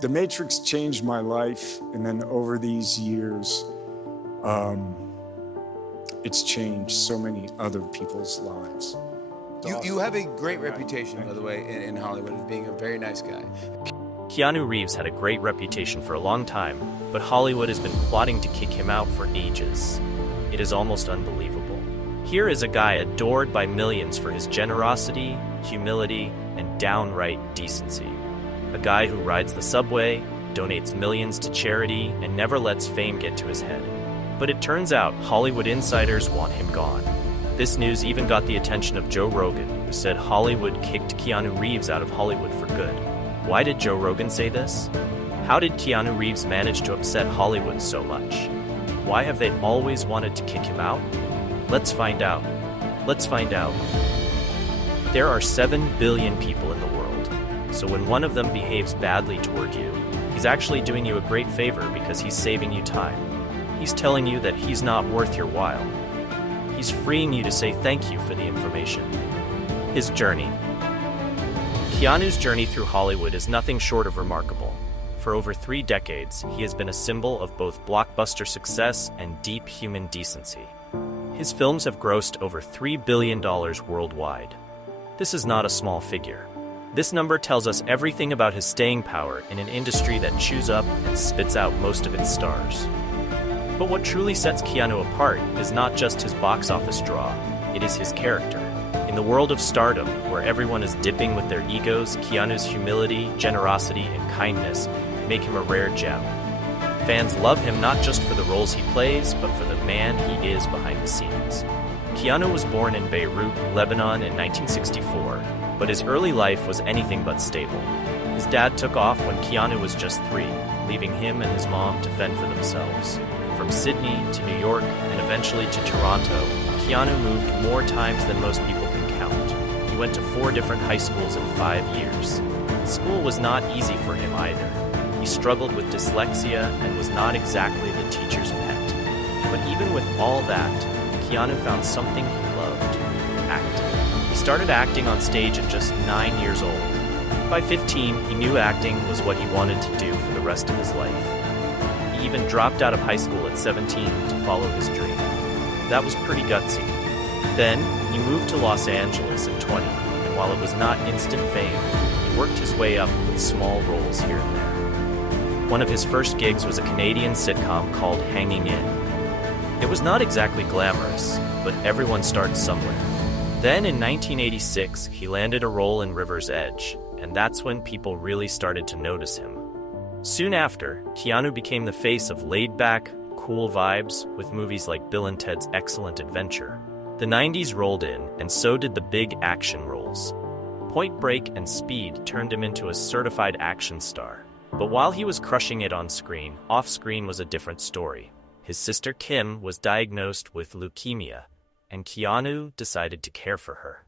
The Matrix changed my life, and then over these years, it's changed so many other people's lives. You have a great reputation, by the way, in Hollywood of being a very nice guy. Keanu Reeves had a great reputation for a long time, but Hollywood has been plotting to kick him out for ages. It is almost unbelievable. Here is a guy adored by millions for his generosity, humility, and downright decency. A guy who rides the subway, donates millions to charity, and never lets fame get to his head. But it turns out Hollywood insiders want him gone. This news even got the attention of Joe Rogan, who said Hollywood kicked Keanu Reeves out of Hollywood for good. Why did Joe Rogan say this? How did Keanu Reeves manage to upset Hollywood so much? Why have they always wanted to kick him out? Let's find out. Let's find out. There are 7 billion people in the world, so when one of them behaves badly toward you, he's actually doing you a great favor because he's saving you time. He's telling you that he's not worth your while. He's freeing you to say thank you for the information. His journey. Keanu's journey through Hollywood is nothing short of remarkable. For over 3 decades, he has been a symbol of both blockbuster success and deep human decency. His films have grossed over $3 billion worldwide. This is not a small figure. This number tells us everything about his staying power in an industry that chews up and spits out most of its stars. But what truly sets Keanu apart is not just his box office draw, it is his character. In the world of stardom, where everyone is dipping with their egos, Keanu's humility, generosity, and kindness make him a rare gem. Fans love him not just for the roles he plays, but for the man he is behind the scenes. Keanu was born in Beirut, Lebanon in 1964, but his early life was anything but stable. His dad took off when Keanu was just 3, leaving him and his mom to fend for themselves. From Sydney to New York and eventually to Toronto, Keanu moved more times than most people can count. He went to 4 different high schools in 5 years. School was not easy for him either. He struggled with dyslexia and was not exactly the teacher's pet. But even with all that, Keanu found something he loved: acting. He started acting on stage at just 9 years old. By 15, he knew acting was what he wanted to do for the rest of his life. He even dropped out of high school at 17 to follow his dream. That was pretty gutsy. Then, he moved to Los Angeles at 20, and while it was not instant fame, he worked his way up with small roles here and there. One of his first gigs was a Canadian sitcom called Hanging In. It was not exactly glamorous, but everyone starts somewhere. Then in 1986, he landed a role in River's Edge, and that's when people really started to notice him. Soon after, Keanu became the face of laid-back, cool vibes with movies like Bill and Ted's Excellent Adventure. The 90s rolled in, and so did the big action roles. Point Break and Speed turned him into a certified action star. But while he was crushing it on screen, off-screen was a different story. His sister Kim was diagnosed with leukemia, and Keanu decided to care for her.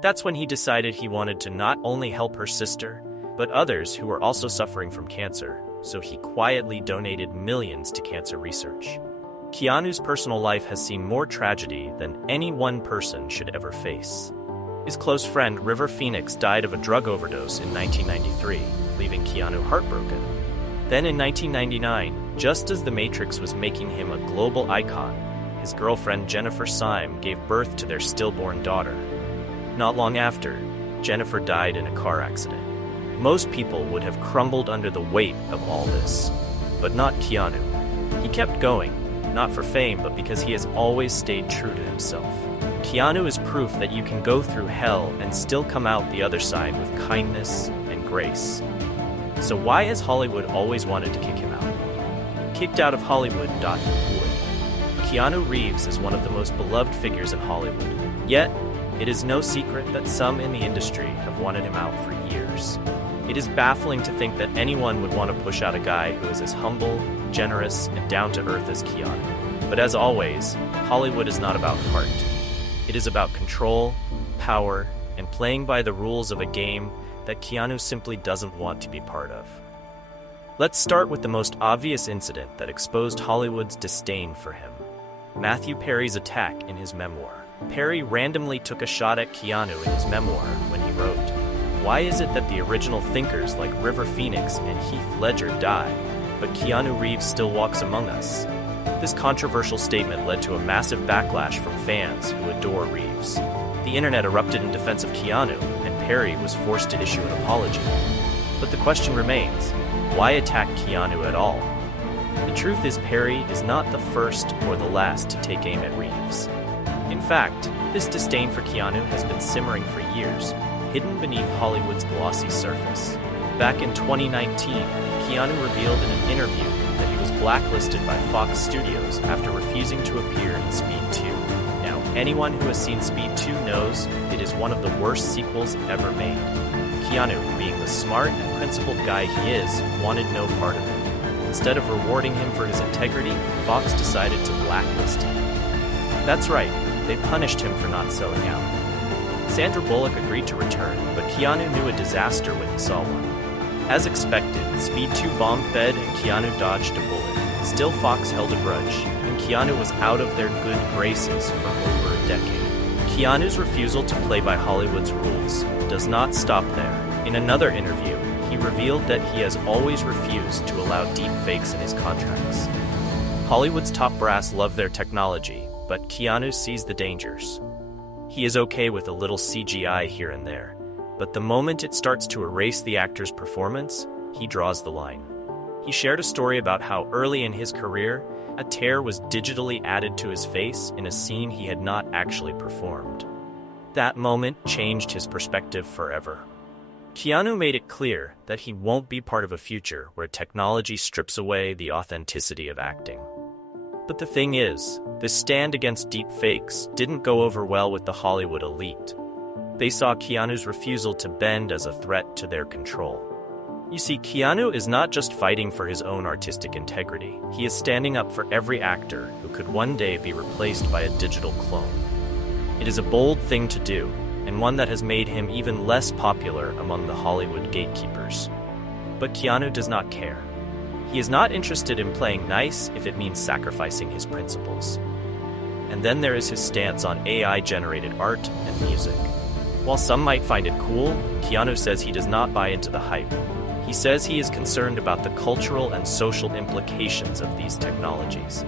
That's when he decided he wanted to not only help her sister, but others who were also suffering from cancer, so he quietly donated millions to cancer research. Keanu's personal life has seen more tragedy than any one person should ever face. His close friend River Phoenix died of a drug overdose in 1993, leaving Keanu heartbroken. Then in 1999, just as The Matrix was making him a global icon, his girlfriend Jennifer Syme gave birth to their stillborn daughter. Not long after, Jennifer died in a car accident. Most people would have crumbled under the weight of all this, but not Keanu. He kept going, not for fame, but because he has always stayed true to himself. Keanu is proof that you can go through hell and still come out the other side with kindness and grace. So why has Hollywood always wanted to kick him out? Kicked out of Hollywood. Keanu Reeves is one of the most beloved figures in Hollywood. Yet, it is no secret that some in the industry have wanted him out for years. It is baffling to think that anyone would want to push out a guy who is as humble, generous, and down-to-earth as Keanu. But as always, Hollywood is not about heart. It is about control, power, and playing by the rules of a game that Keanu simply doesn't want to be part of. Let's start with the most obvious incident that exposed Hollywood's disdain for him: Matthew Perry's attack in his memoir. Perry randomly took a shot at Keanu in his memoir when he wrote, Why is it that the original thinkers like River Phoenix and Heath Ledger die, but Keanu Reeves still walks among us? This controversial statement led to a massive backlash from fans who adore Reeves. The internet erupted in defense of Keanu, and Perry was forced to issue an apology. But the question remains, why attack Keanu at all? The truth is Perry is not the first or the last to take aim at Reeves. In fact, this disdain for Keanu has been simmering for years, hidden beneath Hollywood's glossy surface. Back in 2019, Keanu revealed in an interview that he was blacklisted by Fox Studios after refusing to appear in Speed 2. Now, anyone who has seen Speed 2 knows it is one of the worst sequels ever made. Keanu, being the smart and principled guy he is, wanted no part of it. Instead of rewarding him for his integrity, Fox decided to blacklist him. That's right, they punished him for not selling out. Sandra Bullock agreed to return, but Keanu knew a disaster when he saw one. As expected, Speed 2 bombed fed and Keanu dodged a bullet. Still, Fox held a grudge, and Keanu was out of their good graces for over a decade. Keanu's refusal to play by Hollywood's rules does not stop there. In another interview, he revealed that he has always refused to allow deep fakes in his contracts. Hollywood's top brass love their technology, but Keanu sees the dangers. He is okay with a little CGI here and there, but the moment it starts to erase the actor's performance, he draws the line. He shared a story about how early in his career, a tear was digitally added to his face in a scene he had not actually performed. That moment changed his perspective forever. Keanu made it clear that he won't be part of a future where technology strips away the authenticity of acting. But the thing is, this stand against deep fakes didn't go over well with the Hollywood elite. They saw Keanu's refusal to bend as a threat to their control. You see, Keanu is not just fighting for his own artistic integrity. He is standing up for every actor who could one day be replaced by a digital clone. It is a bold thing to do, and one that has made him even less popular among the Hollywood gatekeepers. But Keanu does not care. He is not interested in playing nice if it means sacrificing his principles. And then there is his stance on AI-generated art and music. While some might find it cool, Keanu says he does not buy into the hype. He says he is concerned about the cultural and social implications of these technologies.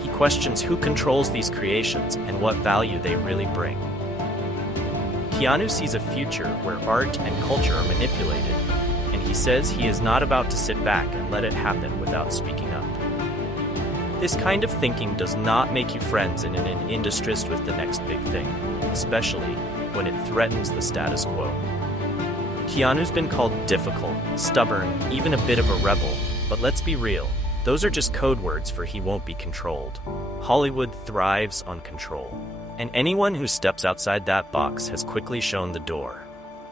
He questions who controls these creations and what value they really bring. Keanu sees a future where art and culture are manipulated, and he says he is not about to sit back and let it happen without speaking up. This kind of thinking does not make you friends in an industry with the next big thing, especially when it threatens the status quo. Keanu's been called difficult, stubborn, even a bit of a rebel, but let's be real, those are just code words for he won't be controlled. Hollywood thrives on control, and anyone who steps outside that box has quickly shown the door.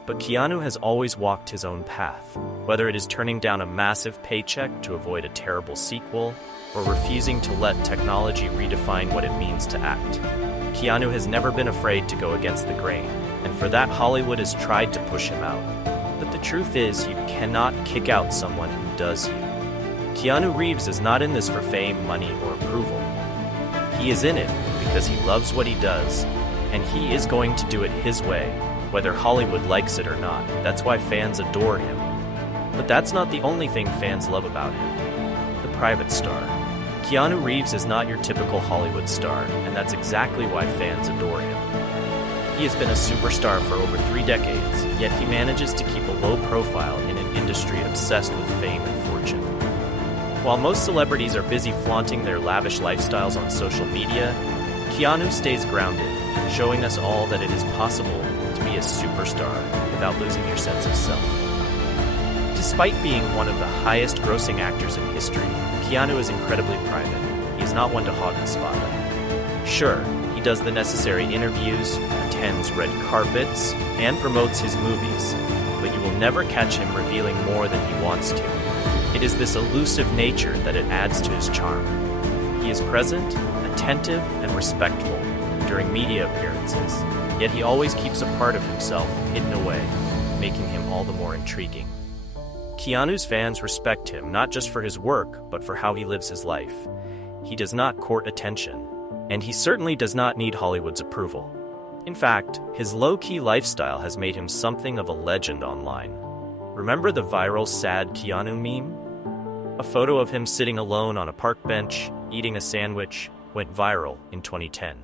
But Keanu has always walked his own path, whether it is turning down a massive paycheck to avoid a terrible sequel, or refusing to let technology redefine what it means to act. Keanu has never been afraid to go against the grain, and for that Hollywood has tried to push him out. But the truth is, you cannot kick out someone who does you. Keanu Reeves is not in this for fame, money, or approval. He is in it because he loves what he does, and he is going to do it his way, whether Hollywood likes it or not. That's why fans adore him. But that's not the only thing fans love about him. The private star. Keanu Reeves is not your typical Hollywood star, and that's exactly why fans adore him. He has been a superstar for over 3 decades, yet he manages to keep a low profile in an industry obsessed with fame and fortune. While most celebrities are busy flaunting their lavish lifestyles on social media, Keanu stays grounded, showing us all that it is possible to be a superstar without losing your sense of self. Despite being one of the highest-grossing actors in history, Keanu is incredibly private. He is not one to hog the spotlight. Sure, he does the necessary interviews, attends red carpets, and promotes his movies, but you will never catch him revealing more than he wants to. It is this elusive nature that it adds to his charm. He is present, attentive, and respectful during media appearances, yet he always keeps a part of himself hidden away, making him all the more intriguing. Keanu's fans respect him not just for his work, but for how he lives his life. He does not court attention, and he certainly does not need Hollywood's approval. In fact, his low-key lifestyle has made him something of a legend online. Remember the viral sad Keanu meme? A photo of him sitting alone on a park bench, eating a sandwich, went viral in 2010.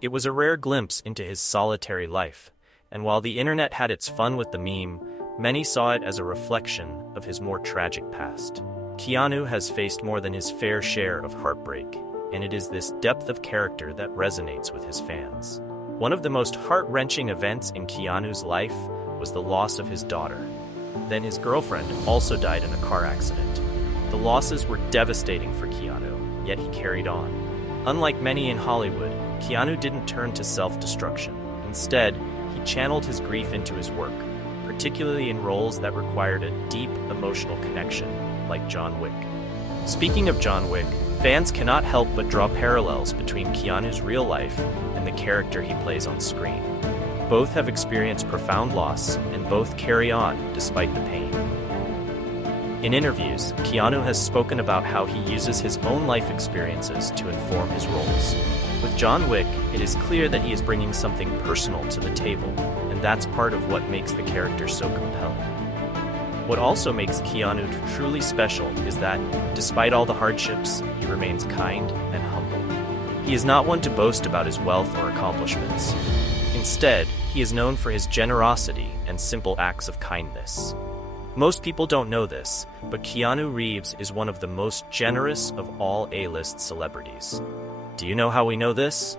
It was a rare glimpse into his solitary life, and while the internet had its fun with the meme, many saw it as a reflection of his more tragic past. Keanu has faced more than his fair share of heartbreak, and it is this depth of character that resonates with his fans. One of the most heart-wrenching events in Keanu's life was the loss of his daughter. Then his girlfriend also died in a car accident. The losses were devastating for Keanu, yet he carried on. Unlike many in Hollywood, Keanu didn't turn to self-destruction. Instead, he channeled his grief into his work, particularly in roles that required a deep emotional connection, like John Wick. Speaking of John Wick, fans cannot help but draw parallels between Keanu's real life and the character he plays on screen. Both have experienced profound loss, and both carry on despite the pain. In interviews, Keanu has spoken about how he uses his own life experiences to inform his roles. With John Wick, it is clear that he is bringing something personal to the table, and that's part of what makes the character so compelling. What also makes Keanu truly special is that, despite all the hardships, he remains kind and humble. He is not one to boast about his wealth or accomplishments. Instead, he is known for his generosity and simple acts of kindness. Most people don't know this, but Keanu Reeves is one of the most generous of all A-list celebrities. Do you know how we know this?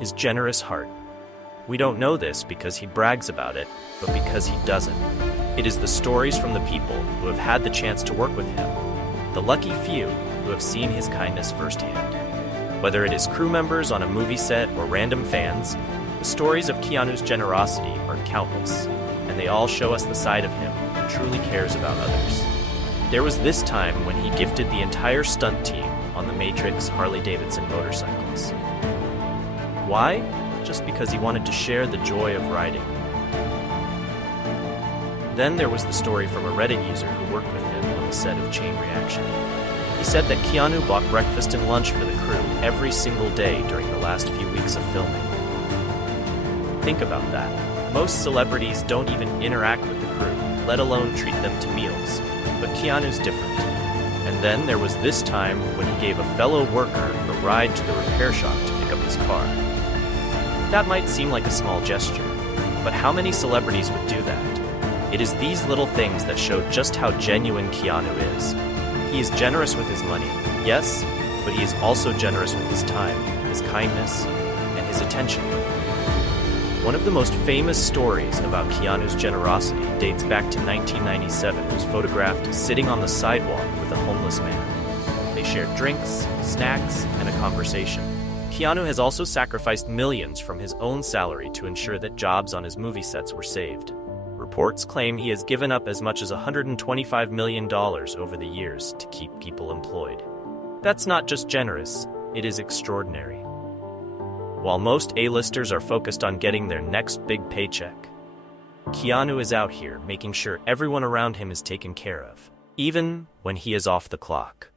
His generous heart. We don't know this because he brags about it, but because he doesn't. It is the stories from the people who have had the chance to work with him, the lucky few who have seen his kindness firsthand. Whether it is crew members on a movie set or random fans, the stories of Keanu's generosity are countless, and they all show us the side of him who truly cares about others. There was this time when he gifted the entire stunt team on the Matrix Harley-Davidson motorcycles. Why? Just because he wanted to share the joy of riding. Then there was the story from a Reddit user who worked with him on the set of Chain Reaction. He said that Keanu bought breakfast and lunch for the crew every single day during the last few weeks of filming. Think about that. Most celebrities don't even interact with the crew, let alone treat them to meals. But Keanu's different. And then there was this time when he gave a fellow worker a ride to the repair shop to pick up his car. That might seem like a small gesture, but how many celebrities would do that? It is these little things that show just how genuine Keanu is. He is generous with his money, yes, but he is also generous with his time, his kindness, and his attention. One of the most famous stories about Keanu's generosity dates back to 1997. He was photographed sitting on the sidewalk with a homeless man. They shared drinks, snacks, and a conversation. Keanu has also sacrificed millions from his own salary to ensure that jobs on his movie sets were saved. Reports claim he has given up as much as $125 million over the years to keep people employed. That's not just generous, it is extraordinary. While most A-listers are focused on getting their next big paycheck, Keanu is out here making sure everyone around him is taken care of, even when he is off the clock.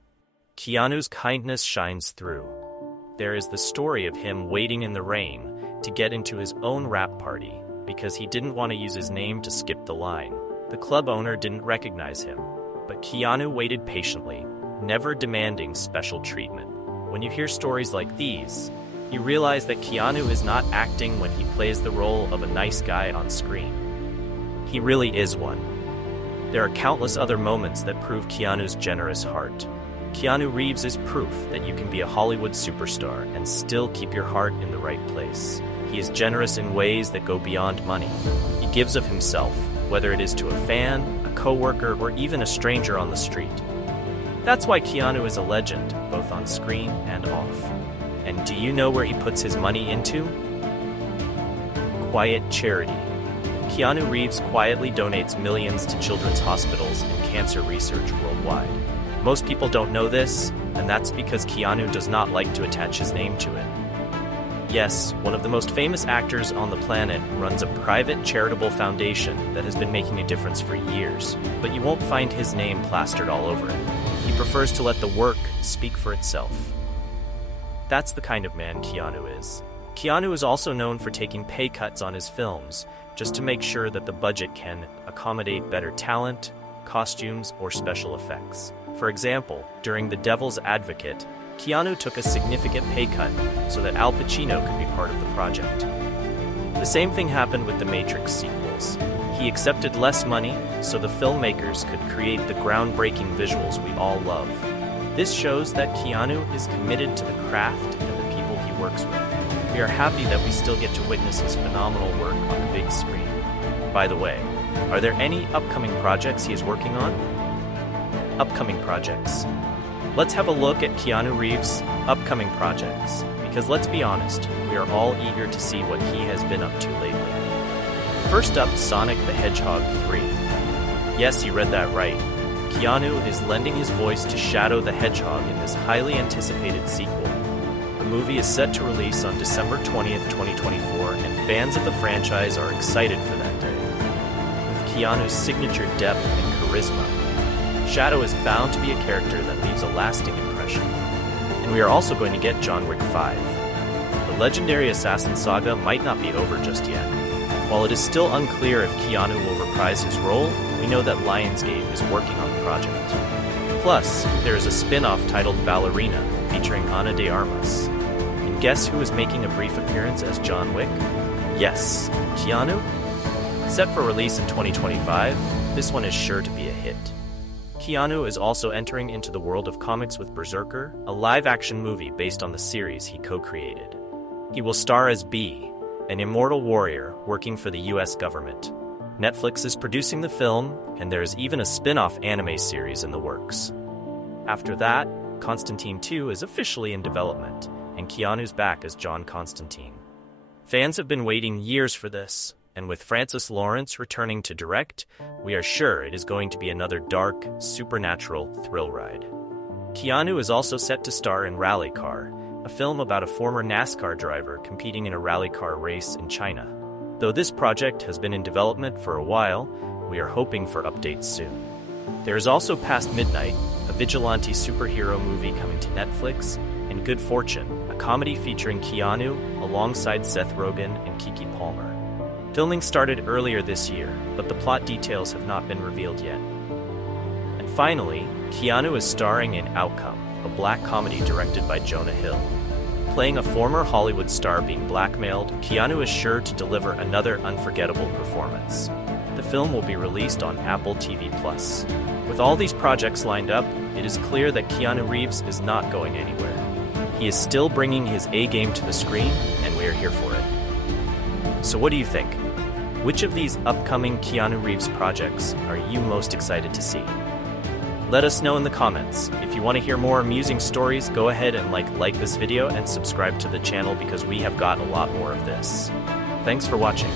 Keanu's kindness shines through. There is the story of him waiting in the rain to get into his own rap party because he didn't want to use his name to skip the line. The club owner didn't recognize him, but Keanu waited patiently, never demanding special treatment. When you hear stories like these, you realize that Keanu is not acting when he plays the role of a nice guy on screen. He really is one. There are countless other moments that prove Keanu's generous heart. Keanu Reeves is proof that you can be a Hollywood superstar and still keep your heart in the right place. He is generous in ways that go beyond money. He gives of himself, whether it is to a fan, a coworker, or even a stranger on the street. That's why Keanu is a legend, both on screen and off. And do you know where he puts his money into? Quiet charity. Keanu Reeves quietly donates millions to children's hospitals and cancer research worldwide. Most people don't know this, and that's because Keanu does not like to attach his name to it. Yes, one of the most famous actors on the planet runs a private charitable foundation that has been making a difference for years, but you won't find his name plastered all over it. He prefers to let the work speak for itself. That's the kind of man Keanu is. Keanu is also known for taking pay cuts on his films, just to make sure that the budget can accommodate better talent, costumes, or special effects. For example, during The Devil's Advocate, Keanu took a significant pay cut so that Al Pacino could be part of the project. The same thing happened with the Matrix sequels. He accepted less money so the filmmakers could create the groundbreaking visuals we all love. This shows that Keanu is committed to the craft and the people he works with. We are happy that we still get to witness his phenomenal work on the big screen. By the way, are there any upcoming projects he is working on? Upcoming projects. Let's have a look at Keanu Reeves' upcoming projects, because let's be honest, we are all eager to see what he has been up to lately. First up, Sonic the Hedgehog 3. Yes, you read that right. Keanu is lending his voice to Shadow the Hedgehog in this highly anticipated sequel. The movie is set to release on December 20th, 2024, and fans of the franchise are excited for that day. With Keanu's signature depth and charisma, Shadow is bound to be a character that leaves a lasting impression. And we are also going to get John Wick 5. The legendary assassin saga might not be over just yet. While it is still unclear if Keanu will reprise his role, we know that Lionsgate is working on the project. Plus, there is a spin-off titled Ballerina, featuring Ana de Armas. And guess who is making a brief appearance as John Wick? Yes, Keanu? Set for release in 2025, this one is sure to be a hit. Keanu is also entering into the world of comics with Berserker, a live-action movie based on the series he co-created. He will star as B, an immortal warrior working for the US government. Netflix is producing the film, and there is even a spin-off anime series in the works. After that, Constantine 2 is officially in development, and Keanu's back as John Constantine. Fans have been waiting years for this, and with Francis Lawrence returning to direct, we are sure it is going to be another dark, supernatural thrill ride. Keanu is also set to star in Rally Car, a film about a former NASCAR driver competing in a rally car race in China. Though this project has been in development for a while, we are hoping for updates soon. There is also Past Midnight, a vigilante superhero movie coming to Netflix, and Good Fortune, a comedy featuring Keanu alongside Seth Rogen and Keke Palmer. Filming started earlier this year, but the plot details have not been revealed yet. And finally, Keanu is starring in Outcome, a black comedy directed by Jonah Hill. Playing a former Hollywood star being blackmailed, Keanu is sure to deliver another unforgettable performance. The film will be released on Apple TV+. With all these projects lined up, it is clear that Keanu Reeves is not going anywhere. He is still bringing his A-game to the screen, and we are here for it. So what do you think? Which of these upcoming Keanu Reeves projects are you most excited to see? Let us know in the comments. If you want to hear more amusing stories, go ahead and like this video and subscribe to the channel because we have got a lot more of this. Thanks for watching.